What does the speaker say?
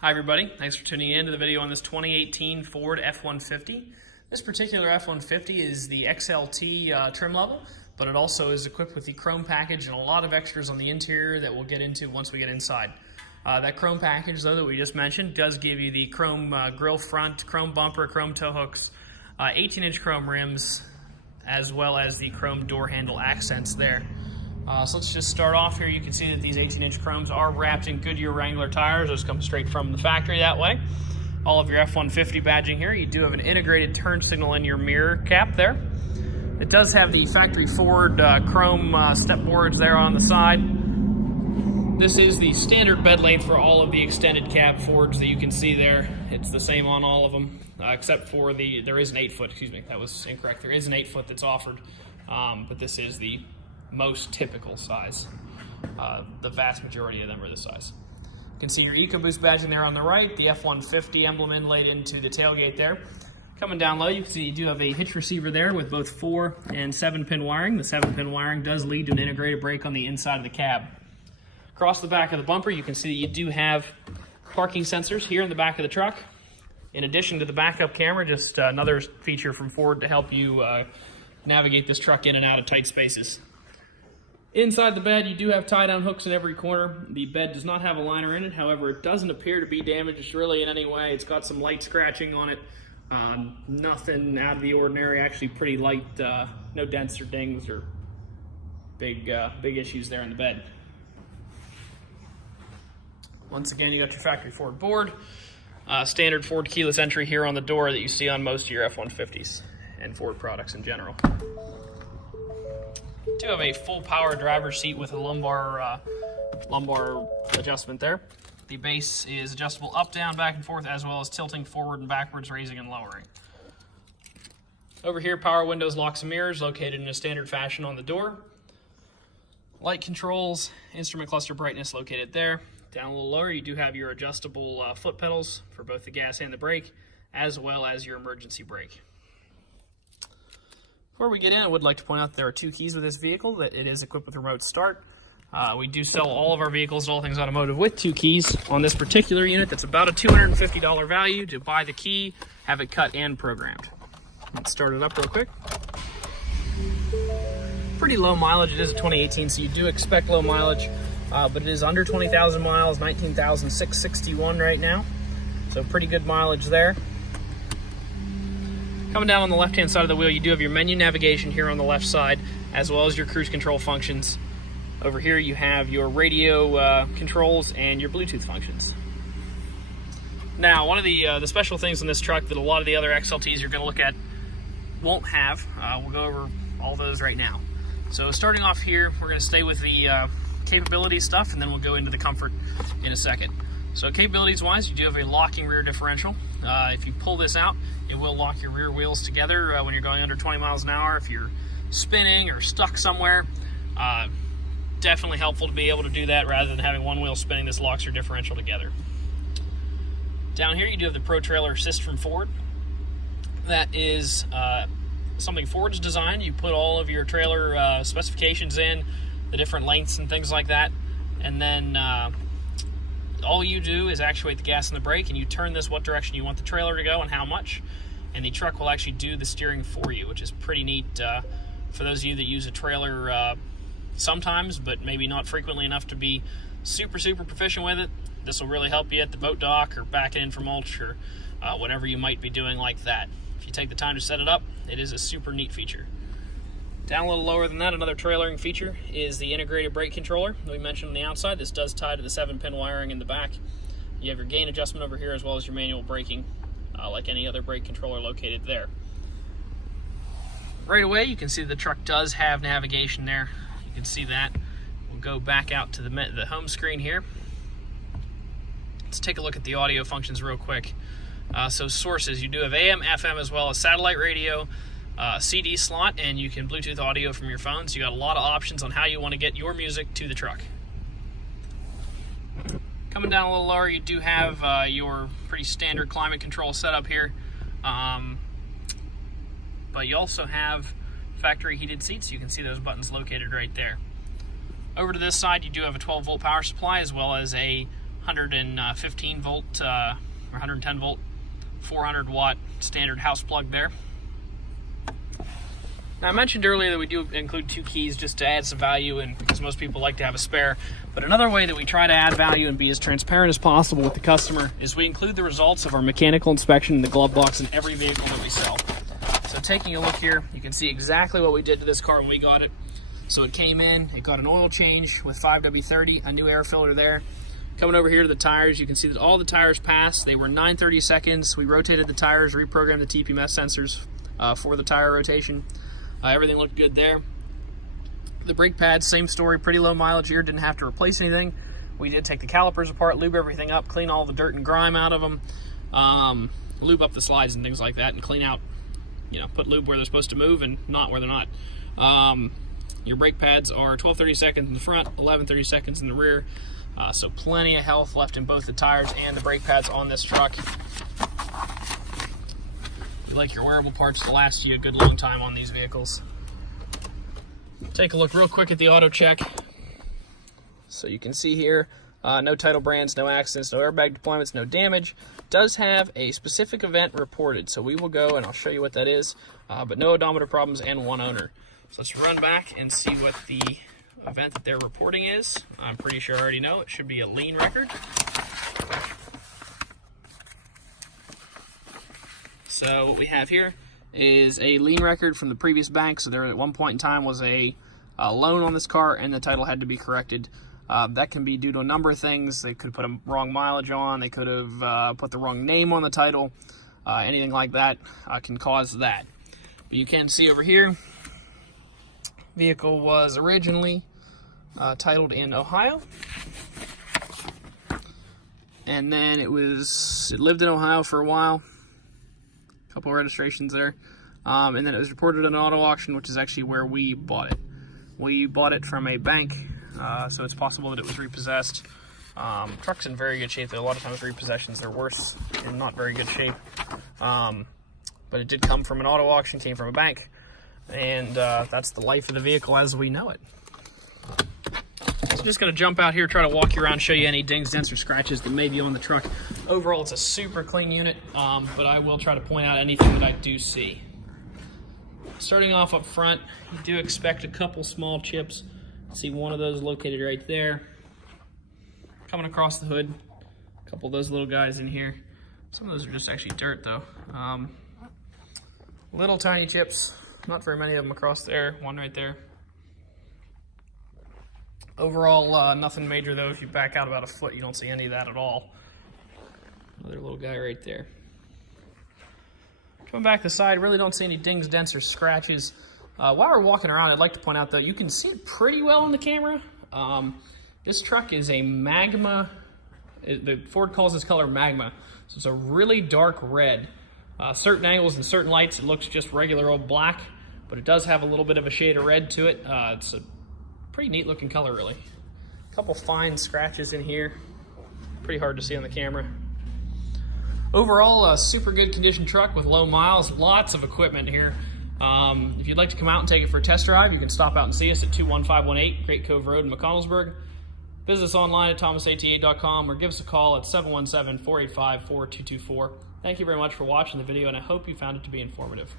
Hi everybody, thanks for tuning in to the video on this 2018 Ford F-150. This particular F-150 is the XLT trim level, but it also is equipped with the chrome package and a lot of extras on the interior that we'll get into once we get inside. That chrome package, though, that we just mentioned, does give you the chrome grille front, chrome bumper, chrome tow hooks, 18-inch chrome rims, as well as the chrome door handle accents there. So let's just start off here. You can see that these 18-inch chromes are wrapped in Goodyear Wrangler tires. Those come straight from the factory that way. All of your F-150 badging here. You do have an integrated turn signal in your mirror cap there. It does have the factory Ford chrome step boards there on the side. This is the standard bed length for all of the extended cab Fords that you can see there. It's the same on all of them, except for there is an 8-foot, excuse me, that was incorrect. There is an 8-foot that's offered, but this is the most typical size. The vast majority of them are this size. You can see your EcoBoost badging there on the right, the F-150 emblem inlaid into the tailgate there. Coming down low, you can see you do have a hitch receiver there with both 4 and 7-pin wiring. The 7-pin wiring does lead to an integrated brake on the inside of the cab. Across the back of the bumper, you can see that you do have parking sensors here in the back of the truck. In addition to the backup camera, just another feature from Ford to help you navigate this truck in and out of tight spaces. Inside the bed, you do have tie-down hooks in every corner. The bed does not have a liner in it. However, it doesn't appear to be damaged really in any way. It's got some light scratching on it. Nothing out of the ordinary. Actually pretty light. No dents or dings or big issues there in the bed. Once again, you got your factory Ford board. Standard Ford keyless entry here on the door that you see on most of your F-150s and Ford products in general. Do have a full power driver's seat with a lumbar adjustment there. The base is adjustable up, down, back and forth, as well as tilting forward and backwards, raising and lowering. Over here, power windows, locks and mirrors located in a standard fashion on the door. Light controls, instrument cluster brightness located there. Down a little lower, you do have your adjustable foot pedals for both the gas and the brake, as well as your emergency brake. Before we get in, I would like to point out that there are 2 keys with this vehicle, that it is equipped with remote start. We do sell all of our vehicles at All Things Automotive with 2 keys. On this particular unit, that's about a $250 value to buy the key, have it cut and programmed. Let's start it up real quick. Pretty low mileage. It is a 2018, so you do expect low mileage, but it is under 20,000 miles, 19,661 right now. So pretty good mileage there. Coming down on the left-hand side of the wheel, you do have your menu navigation here on the left side, as well as your cruise control functions. Over here, you have your radio controls and your Bluetooth functions. Now, one of the special things on this truck that a lot of the other XLTs you're going to look at won't have, we'll go over all those right now. So starting off here, we're going to stay with the capability stuff, and then we'll go into the comfort in a second. So capabilities-wise, you do have a locking rear differential. If you pull this out, it will lock your rear wheels together when you're going under 20 miles an hour. If you're spinning or stuck somewhere, definitely helpful to be able to do that rather than having one wheel spinning. This locks your differential together. Down here, you do have the Pro Trailer Assist from Ford. That is something Ford's designed. You put all of your trailer specifications in, the different lengths and things like that, and then all you do is actuate the gas and the brake, and you turn this what direction you want the trailer to go and how much, and the truck will actually do the steering for you, which is pretty neat for those of you that use a trailer sometimes, but maybe not frequently enough to be super proficient with it. This will really help you at the boat dock or backing in from mulch or whatever you might be doing like that. If you take the time to set it up, it is a super neat feature. Down a little lower than that, another trailering feature is the integrated brake controller that we mentioned on the outside. This does tie to the 7-pin wiring in the back. You have your gain adjustment over here as well as your manual braking, like any other brake controller located there. Right away, you can see the truck does have navigation there. You can see that. We'll go back out to the home screen here. Let's take a look at the audio functions real quick. So sources, you do have AM, FM, as well as satellite radio, CD slot, and you can Bluetooth audio from your phone. So you got a lot of options on how you want to get your music to the truck. Coming down a little lower, you do have your pretty standard climate control setup here, but you also have factory heated seats. You can see those buttons located right there. Over to this side, you do have a 12-volt power supply as well as a 115 volt or 110 volt, 400 watt standard house plug there. Now, I mentioned earlier that we do include 2 keys just to add some value, and because most people like to have a spare. But another way that we try to add value and be as transparent as possible with the customer is we include the results of our mechanical inspection in the glove box in every vehicle that we sell. So taking a look here, you can see exactly what we did to this car when we got it. So it came in, it got an oil change with 5W30, a new air filter there. Coming over here to the tires, you can see that all the tires passed. They were 9/30 seconds. We rotated the tires, reprogrammed the TPMS sensors for the tire rotation. Everything looked good there. The brake pads, same story, pretty low mileage here, didn't have to replace anything. We did take the calipers apart, lube everything up, clean all the dirt and grime out of them, lube up the slides and things like that, and clean out, put lube where they're supposed to move and not where they're not. Your brake pads are 12/30 seconds in the front, 11/30 seconds in the rear, so plenty of health left in both the tires and the brake pads on this truck. You like your wearable parts to last you a good long time on these vehicles. Take a look real quick at the auto check. So you can see here, no title brands, no accidents, no airbag deployments, no damage. Does have a specific event reported, so we will go and I'll show you what that is, but no odometer problems and 1 owner. So let's run back and see what the event that they're reporting is. I'm pretty sure I already know. It should be a lean record. So what we have here is a lien record from the previous bank. So there at one point in time was a loan on this car and the title had to be corrected. That can be due to a number of things. They could put a wrong mileage on. They could have put the wrong name on the title. Anything like that can cause that. But you can see over here, vehicle was originally titled in Ohio. And then it lived in Ohio for a while. Couple registrations there, and then it was reported in an auto auction, which is actually where we bought it. We bought it from a bank, so it's possible that it was repossessed. Truck's in very good shape. A lot of times repossessions, they're worse in not very good shape, but it did come from an auto auction, came from a bank, and that's the life of the vehicle as we know it. So just going to jump out here, try to walk you around, show you any dings, dents, or scratches that may be on the truck. Overall, it's a super clean unit, but I will try to point out anything that I do see. Starting off up front, you do expect a couple small chips. See one of those located right there. Coming across the hood, a couple of those little guys in here. Some of those are just actually dirt though. Little tiny chips, not very many of them across there, one right there. Overall, nothing major though. If you back out about a foot, you don't see any of that at all. Another little guy right there. Coming back the side, really don't see any dings, dents, or scratches. While we're walking around, I'd like to point out though, you can see it pretty well on the camera. This truck is a magma, the Ford calls this color magma. So it's a really dark red. Certain angles and certain lights, it looks just regular old black, but it does have a little bit of a shade of red to it. It's a pretty neat looking color, really. A couple fine scratches in here. Pretty hard to see on the camera. Overall, a super good condition truck with low miles, lots of equipment here. If you'd like to come out and take it for a test drive, you can stop out and see us at 21518 Great Cove Road in McConnellsburg. Visit us online at thomasata.com or give us a call at 717-485-4224. Thank you very much for watching the video, and I hope you found it to be informative.